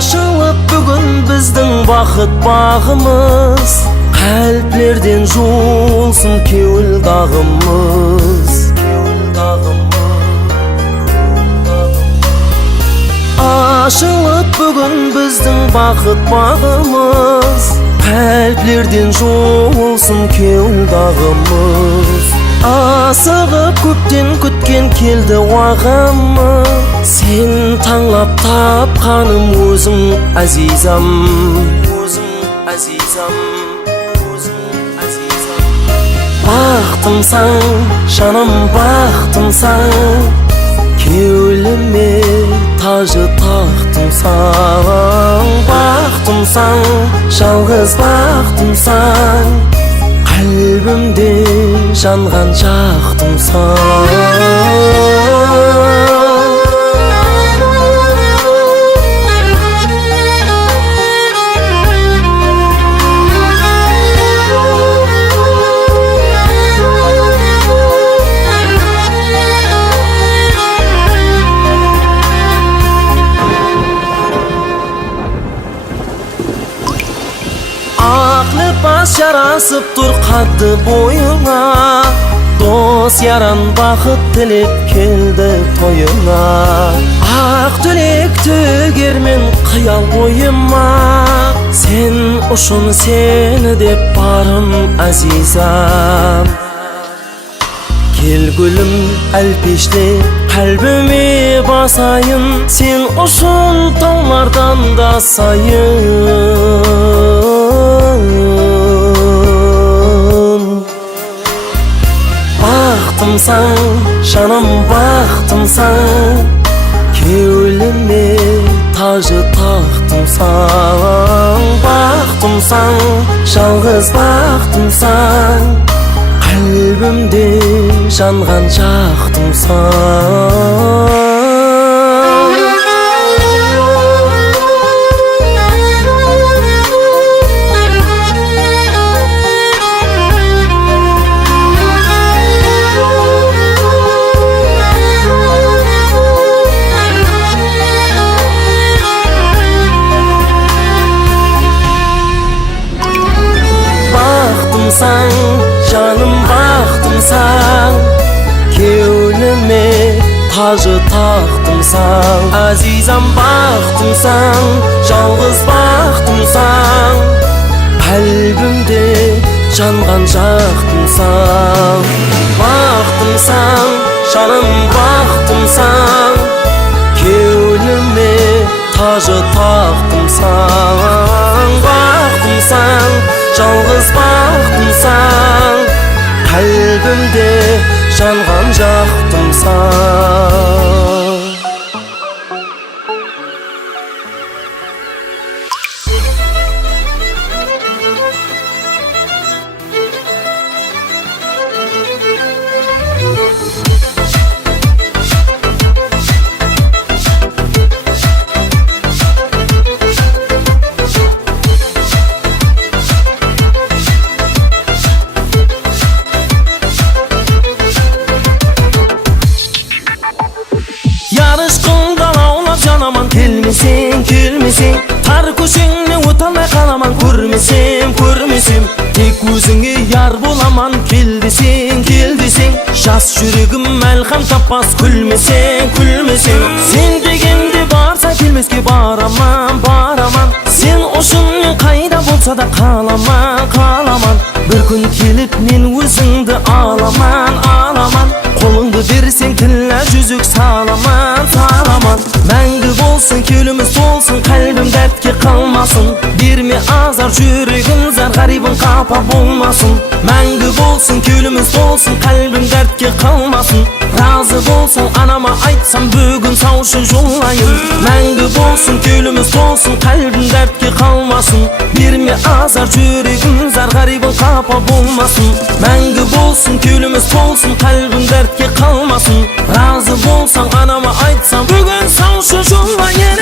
Açılıp bugün bizden bakıt bağımız, kalplerden jolsun keul dağımız. Açılıp bugün bizden bakıt bağımız, kalplerden jolsun keul dağımız. Asıgıp köpten kütken keldi wagamy, sen tanlap tapkanım özüň azizam. Baktımsan, şanım baktımsan, keulime tajı taktımsan. Baktımsan, şalgız baktımsan, kalbimde jangan çaktımsan. Aklı bas yarasıp dur kaddı boyuna, dost yaran bakıt tilip keldi toyuna. Ak tülek tögermen kıyal boyuma, sen uşun seni dep barım azizam. Kel gülüm alpeşli kalbimi basayın, sen uşun tağlardan da sayın. Baktımsan, şanım baktımsan, keulime tajı taktımsan. Baktımsan, şalgız baktımsan, kalbimde jangan çaktımsan. Baktımsan, canım baktımsan, keulime tajı taktımsan. Azizam baktımsan, жалғыз baktımsan, kalbimde jangan çaktımsan. Baktımsan, canım baktımsan, keulime tajı taktımsan. Baktımsan, жалғыз baktımsan, kalbimde jangan çaktımsan. Kelmesin, kelmesin, tar köşeňe otalmay kalaman. Көрмесем, көрмесем, tek özüňe yar bolaman. Keldisеň, keldisеň, jas yüregim melham tappas. Külmeseň, külmeseň, sen degende barsa kelmeske baraman, baraman. Sen oşun kayda bolsa da kalaman, kalaman. Bir gün kelip men özüňdi alaman, alaman. Kolundu berseň tilla yüzük salaman, salaman. Mängü bolsun keulümüz bolsun, kalbim dertke kalmasın. Berme azar yüregim zar, garibin kapa bolmasın. Mängü bolsun keulümüz bolsun, kalbim dertke kalmasın. Razı bolsan anama aytsam bugün savuşu jollayın. Mängü bolsun keulümüz bolsun, kalbim dertke kalmasın. Berme azar yüregim zar, garibin kapa bolmasın. Mängü bolsun keulümüz bolsun, kalbim dertke kalmasın. Razı bolsan anama aytsam bugün savuşu jollayın.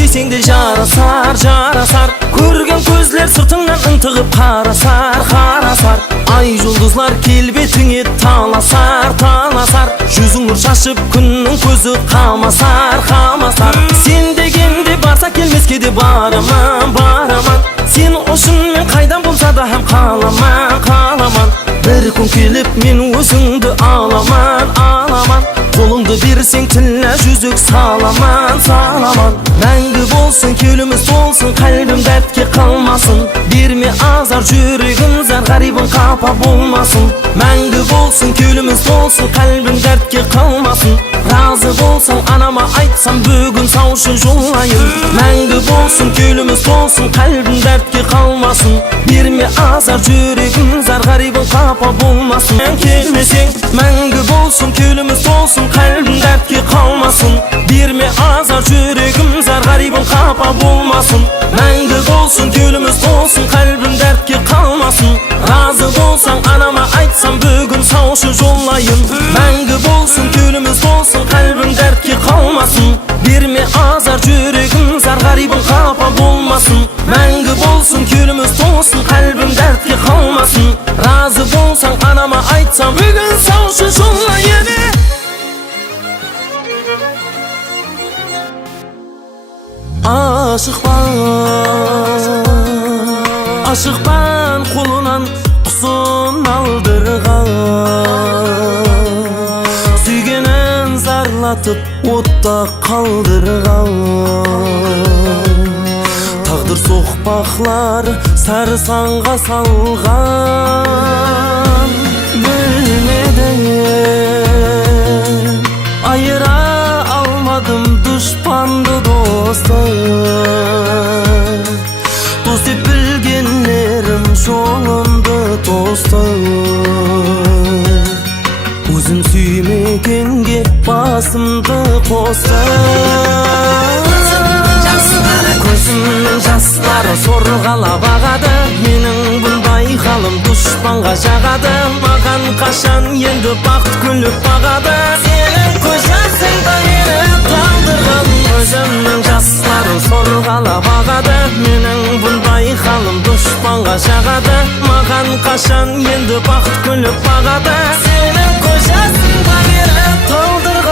кисең де жарасар, жарасар. Көрген көзлер сыртыңнан ынтығып қарасар, қарасар. Ай жұлдызлар келбетіңе таласар, таласар. Жүзің нұр шашып күннің көзі қамасар, қамасар. Сен дегенде барса келмеске де бараман, бараман. Сен үшін мен қайдан болса да һәм қаламан, қаламан. Bir күн келіп мен өзіңді аламан, аламан. Қолыңды берсең тілі жүзік саламан, саламан. Мәңгі болсын кеуліміз толсын, қалбым дәртке қалмасын. Берме азар жүрегім зар, ғарибым қапа болмасын. Мәңгі болсын кеуліміз толсын, қалбым дәртке қалмасын. Разы болсаң анама айтсам бүгін саушы жолайын. Мәңгі болсын кеуліміз толсын, қалбым дәртке қалмасын. Берме азар жүрегім зар, ғарибым қапа болмасын. Мен келмесең мәңгі болсын кеуліміз толсын, қалбым дәртке қалмасын. Берме азар жүрегім зар, ғарибым қапа болмасын. Мәңгі болсын кеуліміз толсын, қалбым дәртке қалмасын. Разы болсаң анама айтсам бүгін саушы жолайын. Мәңгі болсын кеуліміз толсын, қалбым дәртке қалмасын. Берме азар жүрегім зар, ғарибым қапа болмасын. Мәңгі болсын кеуліміз толсын, қалбым дәртке қалмасын. Разы болсаң анама айтсам бүгін саушы жолайын. Ашықпан қолынан құсын алдырған, сүйгенін зарлатып отта қалдырған. Тағдыр соқпақлар сарсаңға салған. Білмедім, айыра алмадым дұшпанды достан. Дос деп білгенлерім жолымды тосты. Өзім сүймегенге басымды қосты. Көзімнің жастары сорғалап ағады. Менің бұндай халым дұшпанға жағады. Маған қашан енді бақыт күліп бағады. Сенің көз жасың да мені қалдырған. Көзімнің жастары сорғалап ағады. Менің бұндай халым дұшпанға жағады. Маған қашан енді бақыт күліп бағады. Сенің көз жасың да мені қалдырған.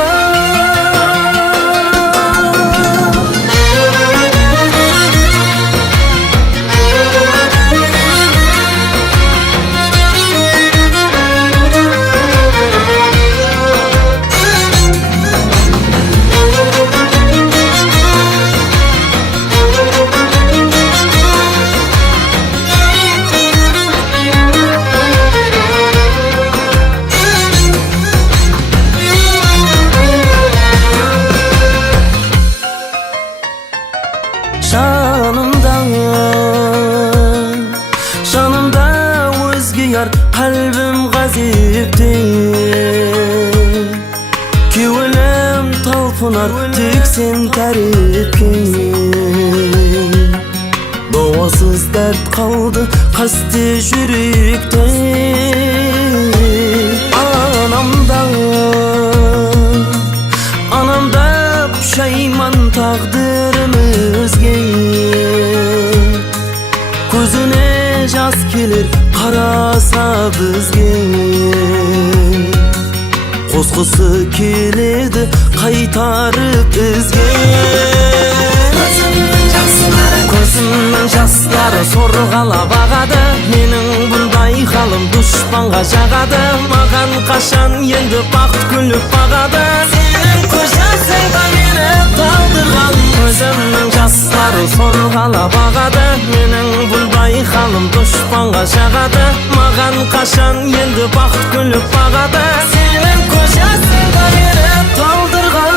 Жанымда өзге яр, қалбым ғазепте. Кеуілім талпынар, тек сен тәрепке. Дауасыз дәрт қалды қасте жүректе. Анамда пұшайман тағдырымызге. Көзіне жас келер қараса бізге. Қосқысы келеді қайтарып бізге. Көзімнің жастары сорғалап ағады. Менің бұндай халым дұшпанға жағады. Маған қашан енді бақыт күліп бағады. Сенің көз жасың да мені қалдырған. Көзімнің жастары сорғалап ағады. Менің бұндай халым дұшпанға жағады. Маған қашан енді бақыт күліп бағады. Сенің көз жасың да мені қалдырған.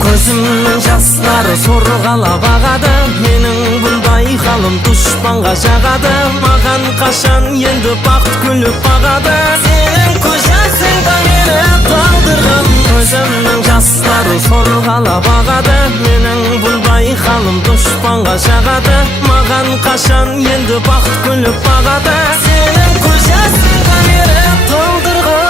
Көзімнің жастары сорғалап ағады. Менің бұндай байқалым дұшпанға жағады. Маған қашан енді бақыт күліп бағады. Сенің көз жасыңда мені талдырған, көзімнің жастары сорғалап ағады. Менің бұл байқалым дұшпанға жағады. Маған қашан енді бақыт күліп бағады. Сенің көз жасыңда мені талдырған.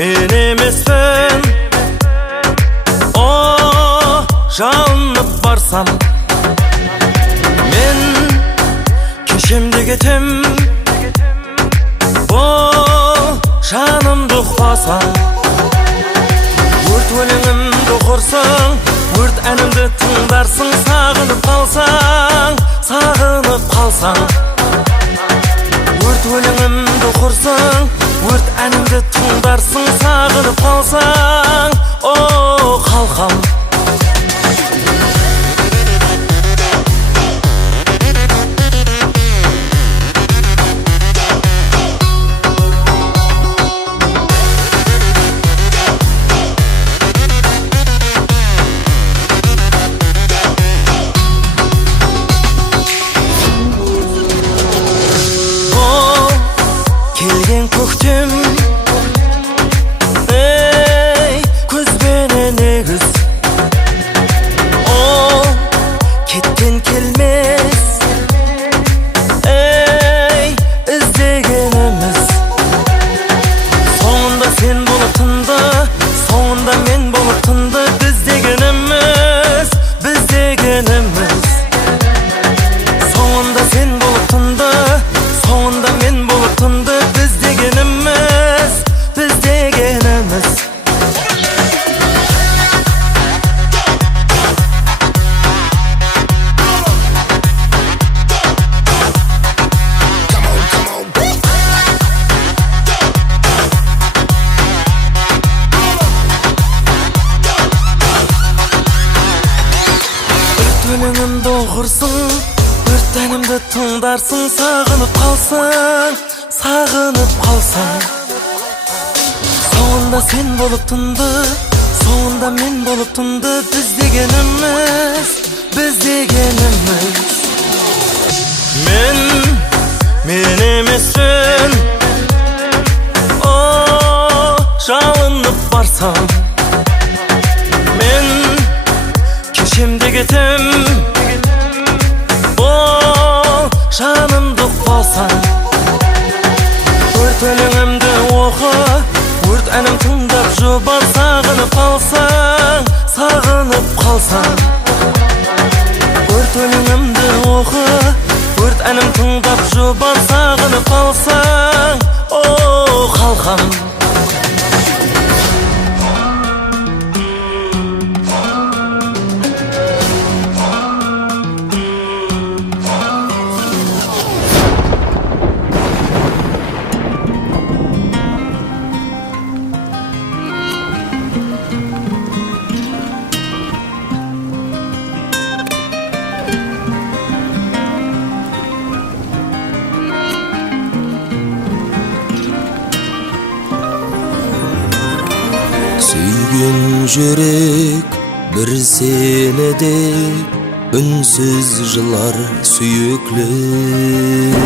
Men emespen, o жалынып барсам, men кешемде кетем, o жанымды ұқпасам. Өрт өлеңімді оқырсың, өрт әнімді тыңдарсың, сағынып қалсаң, сағынып қалсаң. Өрт өлеңімді оқырсың, өрт әнімді тыңдарсың, сағынып қалсаң, о қалқам. Келген көктем, көзбенен егіз, о кеткен келмес, іздегеніміз. Соңында сен болып тынды, соңында мен болып тынды, біз дегеніміз, біз дегеніміз. Соңында сен болып тынды, соңында мен болып тынды, біз дегеніміз, біз дегеніміз. Өрт өлеңімді оқырсың, өрт әнімді тыңдарсың, сағынып қалсаң, сағынып қалсаң. Соңында сен болып тынды, соңында мен болып тынды, біз дегеніміз, біз дегеніміз. Мен емеспін, о жалынып барсам, мен кешемде кетем, жанымды ұқпасаң. Өрт өлеңімді оқы, өрт әнім тыңдап жұбан, сағынып қалсаң, сағынып қалсаң. Өрт өлеңімді оқы, өрт әнім тыңдап жұбан, сағынып қалсаң, о қалқам. Sүйген жүрек бір сені деп, үнсіз жылар сүйеклем.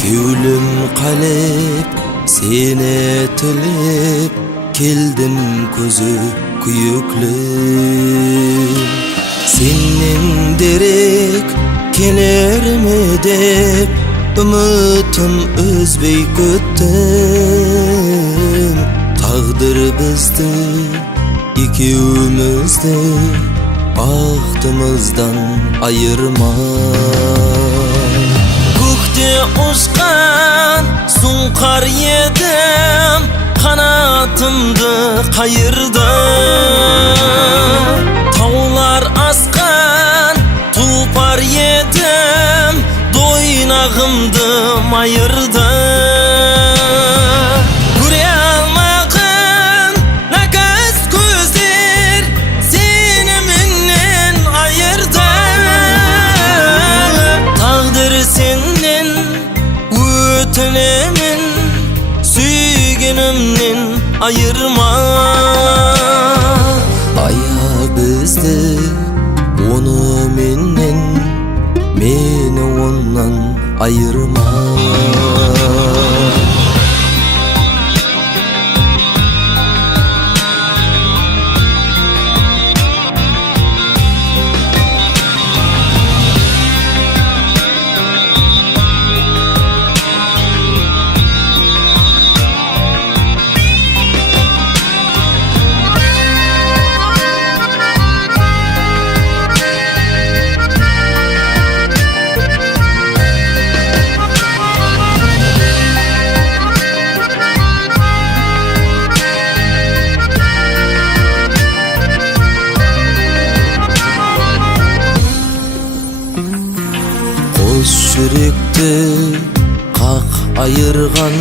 Кеулім қалеп, сені тілеп, келдім көзі күйеклем. Сенен дерек келер ме деп, үмітім үзбей күттім. Тағдыр бізді, екеумізді, бақытымыздан айырма. Көкте ұшқан сұңқар едім, қанатымды қайырды. Таулар асқан canımdım ayırdı. Göre almağın ne göz gözler seni menden ayırdı. Tağdır senden ötünemin süygünümden ayırma. Aya bizde onu menden, meni ondan ayırma. Yürekte kak ayırgan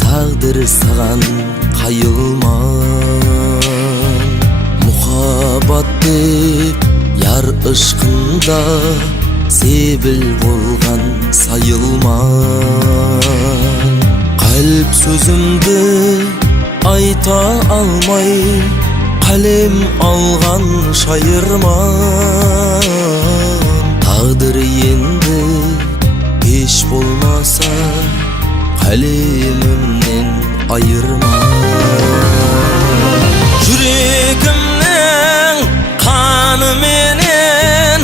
tağdır sağan kayılman. Muhabbat dep yar ışkında sebil bolgan sayılman. Kalp sözümde ayta almay kalem algan şayırman. Tağdır yendi hiç bolmasa kalemimden ayırma. Yüreğimden kanı menen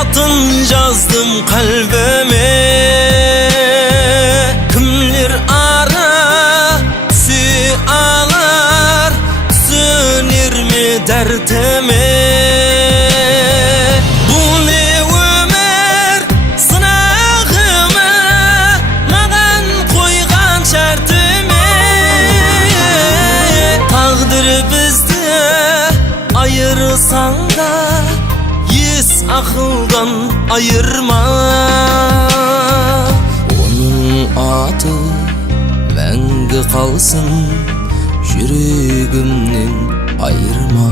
atın yazdım kalbime. Kimler ara süalar sönür mü derdime. Ayırsan da yüz akıldan ayırma. Onun adı menge kalsın yüreğimden ayırma.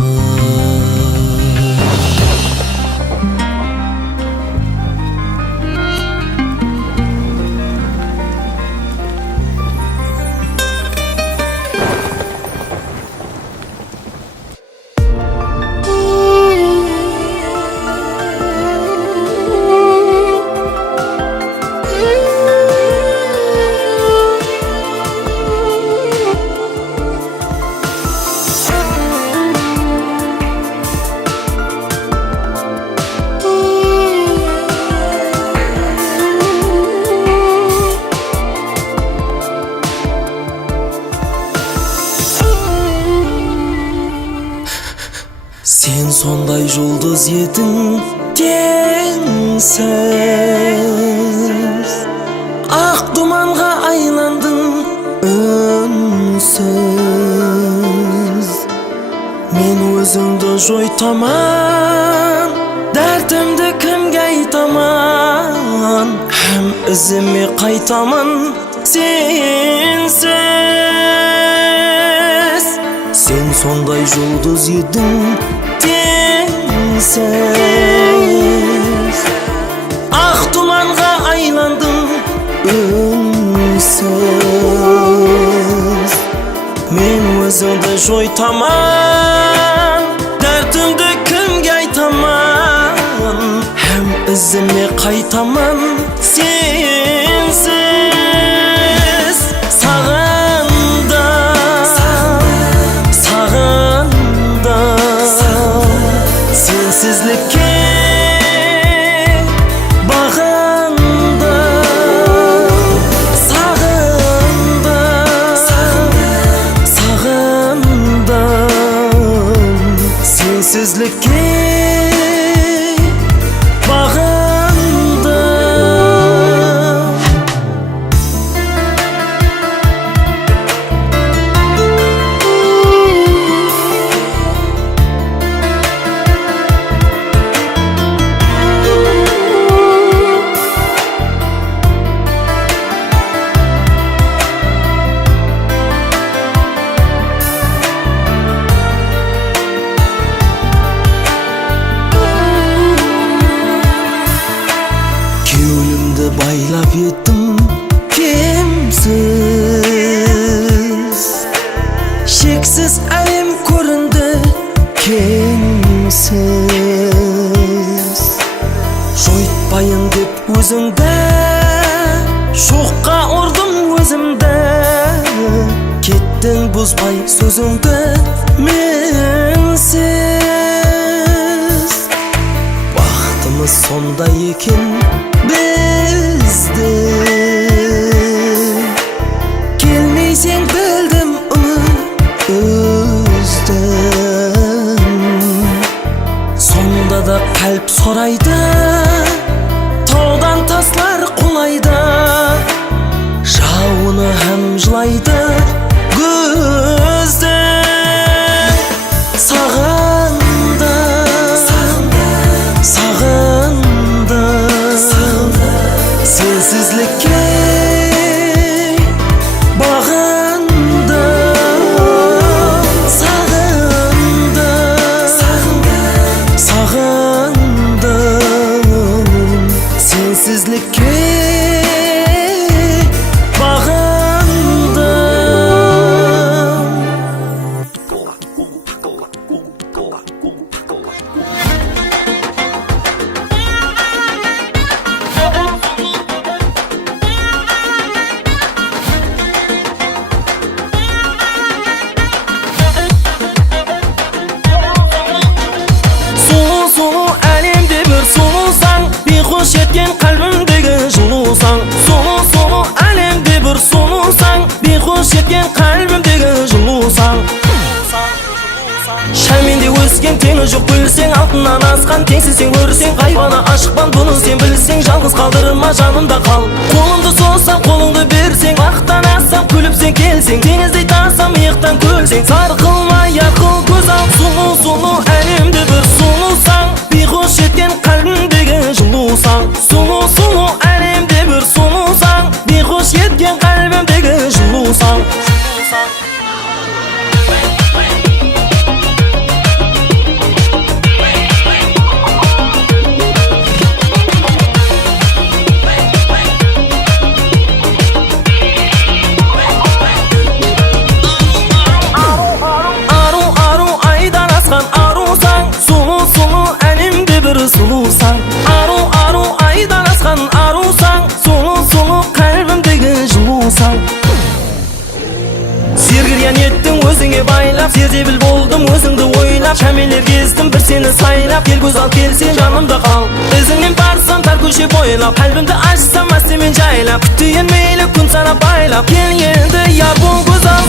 Sen sonday yıldız yedin gensiz, ak dumanға aylandın önsüz. Men özüңді жойтаман, дәртімді кімге айтаман, hem izime qaytaman sensiz. Sen sonday yıldız yedin tensiz, ak dumanға aylandın önsüz. Men özüңді жойтаман, dərtimді kimге aytaman, hem izime qaytaman sensiz. Sensizlikке bağında, sağında, sağındım. Sensizlikke bağında. sensiz elim göründü kengsiz. Joytbayın dep özüngde şokka urdum özümde. Kettin buzbay sözüngde mensiz. Baxtımız sonda ekin bizde. Gelmeysen bildim onu özden. Sonda da kalp soraydı, tağdan taslar kolaydı. Şavunu hem jılaydı gözden. Sağındım sensizlikке bağındım. Sağındım sensizlikке hoş etken kalbimdeki julusan. Solu alemde bir solusan. Bir hoş etken kalbimdeki julusan. Şamende ösken teni жоқ bilseng, altından askan tengsiz sen görsen. Hayvana aşıkman bunu sen bilseng, жалғыз kaldırma janımda kal. Kolumdu sorsam kolungdu bersen, vaqttan assam kulüp sen kelsen. Tengizdey tarsam iyiqtan kölsen, sarqılma yarqıl göz al. Sulu alemde bir solusan. Bir hoş etken kalbimdeki julusan. Sulu alemde bir solusan. Bir hoş etken kalbimdeki julusan. Sulusan, aru aydan askan arusan. Sulu kalbimdeki julusan. Sergirgen ettin özüңe байлап, сердебіл болдым өзіңді ойлап. Шәмелер кездім бір сені сайлап, кел көз ал келсен жанымда қал. Ізіңнен барсам тар көше бойлап, қалбімді ашсам мәстемен жайлап. Күттейін мейлі күн санап байлап, кел енді яр бол көз ал.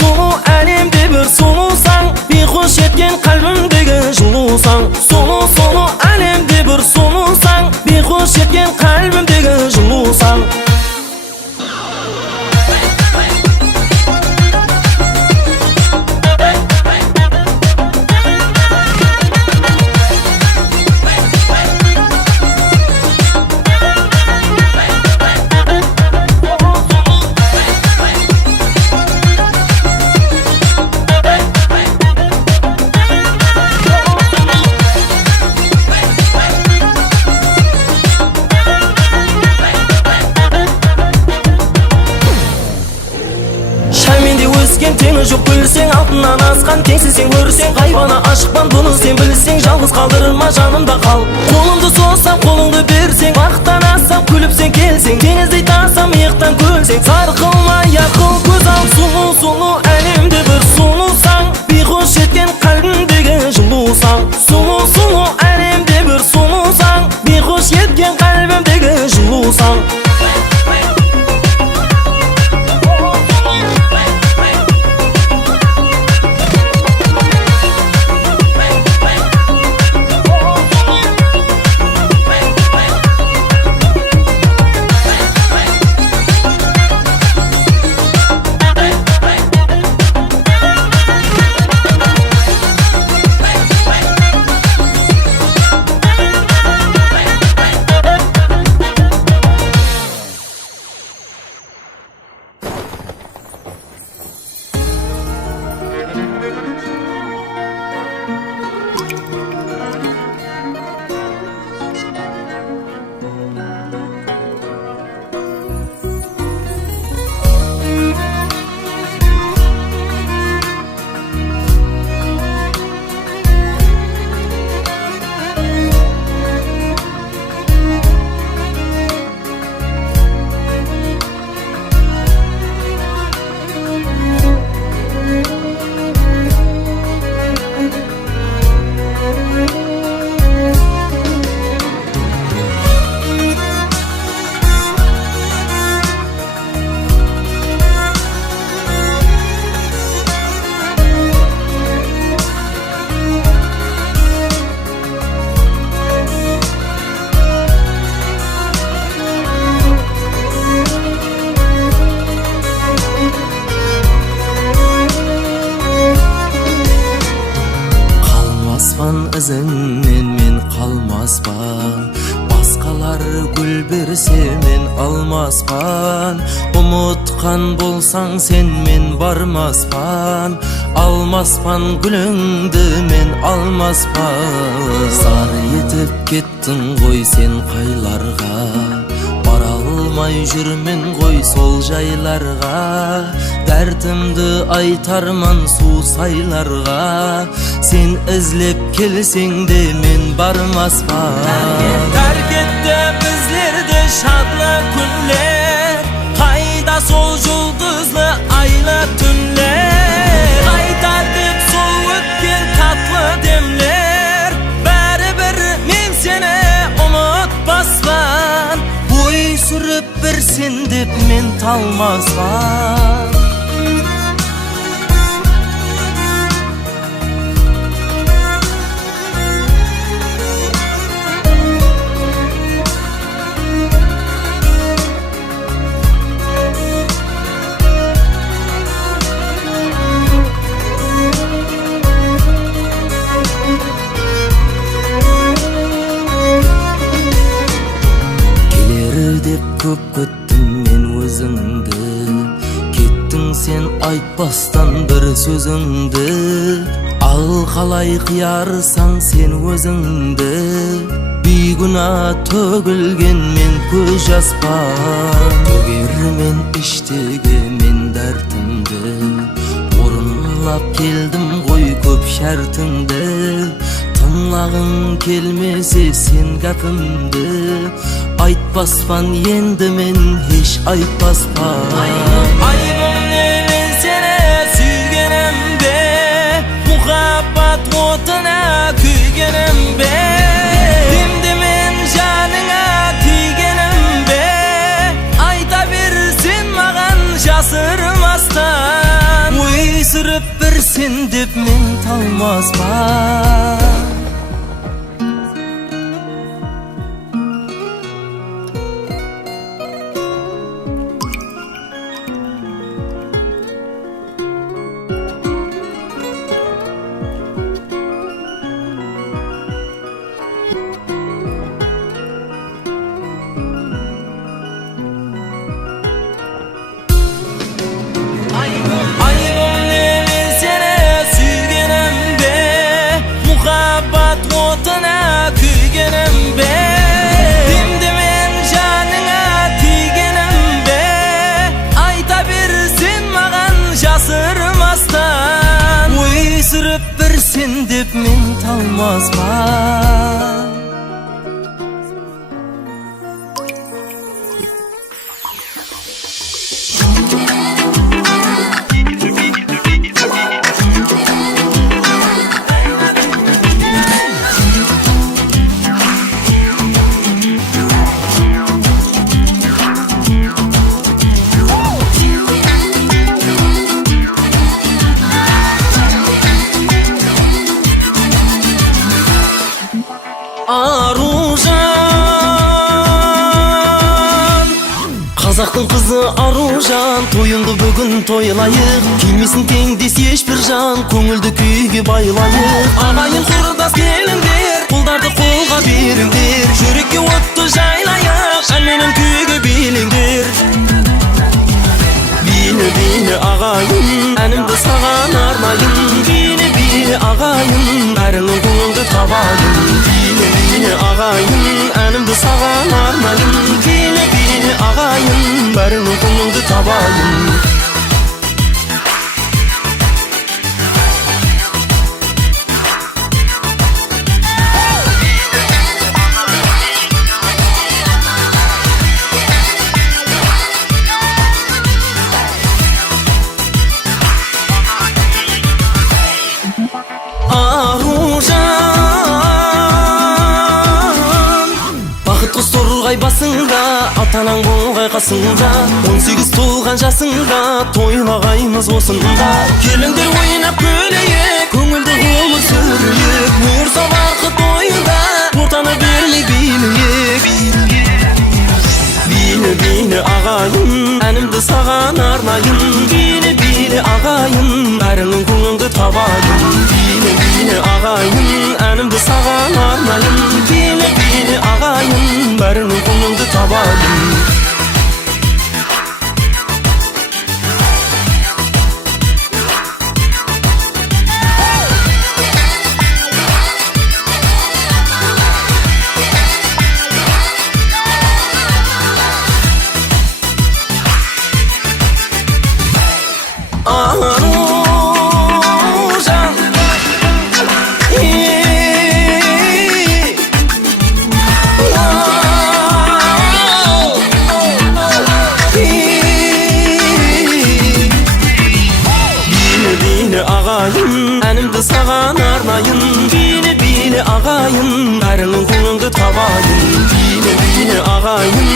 Сулу әлемде бір сулусаң, бейхош еткен қалбімдегі жулусаң. Сулу әлемде бір сулусаң, бейхош еткен қалбімдегі жулусаң. Теңі жоқ білсең, алтынан асқан теңсіз сен көрсең. Хайвана ашықпан бұны сен білсең, жалғыз қалдырма жанымда қал. Қолымды созсам қолыңды берсең, вақтан ассам күліп сен келсең. Теңіздей тасам иықтан көлсең, сарқылма ярқыл көз ал. Сулу әлемде бір сулусаң, бейхош еткен қалбімдегі жулусаң. Сулу әлемде бір сулусаң, бейхош еткен қалбімдегі жулусаң. izingmen men kalmaspan, baskalar gül berse men almaspan. Umutkan bolsaң sen men barmaspan, almaspan gülüngdi men almaspan. Sar yetip kettin goy sen kaylarga, bara almay жүрмен goy sol jaylarga. Dərtimdi aytarman susaylarga, sen izlep kelseң de men barmaspan. Terk etdi bizlerdi şadlı günler, kayda sol yulduzlu aylı tünler. Kaytardık sol ötken tatlı demler, bäribir men seni unutmaspan. Boy sürüp birsin dep men talmaspan. Köp küttüm men özüңdi, kettin sen aytpastan bir sözüңdi. Al kalay kıyarsan sen özüңdi, bir günah tөгülgen men көз жаспан. Төгермен иштеге мен дәртімді, орынлап келдім ғой көп шәртіңді. Тыңлағың келмесе sen gapimdi, aytpaspan endi men hiç aytpaspan. Aybım ne men seni suygenimde, muhabbat otuna kuygenimde. Dimdi men janına tiygenimde, ayta bersin magan jasırmastan. Oy sürüp birsin dep men talmaspan. Dimdi men janına tiygenimde, ayta bersin magan jasırmastan. Oy sürüp birsin dep men talmaspan. Arужан, қазақтың қызы Аружан, тойыңды бүгін тойлайық. Келмесін теңдес ешбір жан, көңілді күйге байлайық. Ағайын құрдас келіңдер, қолдарды қолға беріңдер, жүрекке отты жайлайық, әнменен күйге биліңдер. Бейне бейне ағайын, әнімді саған арнайын. Бейне бейне ағайын, бәріңнің көңілді табайын. Бейне beyne ağayın, әнімді саған арнайын. Бейне бейне ағайын, бәріңнің көңілді табайын. Торғай басыңда, атанаң болғай қасыңда, 18 толған жасыңда, тойлағаймыз осында. Келіңдер ойнап күлейік, көңілді ғұмыр сүрейік, бұйырса бақыт ойында, ортаны бермей билейік. Бейне бейне ағайын, әнімді саған арнайын. Бейне бейне ағайын, бәріңнің көңілді табайын. Бейне бейне ағайын, әнімді саған ағайын, бәріңнің көңілді табайын. Бейне бейне ағайын,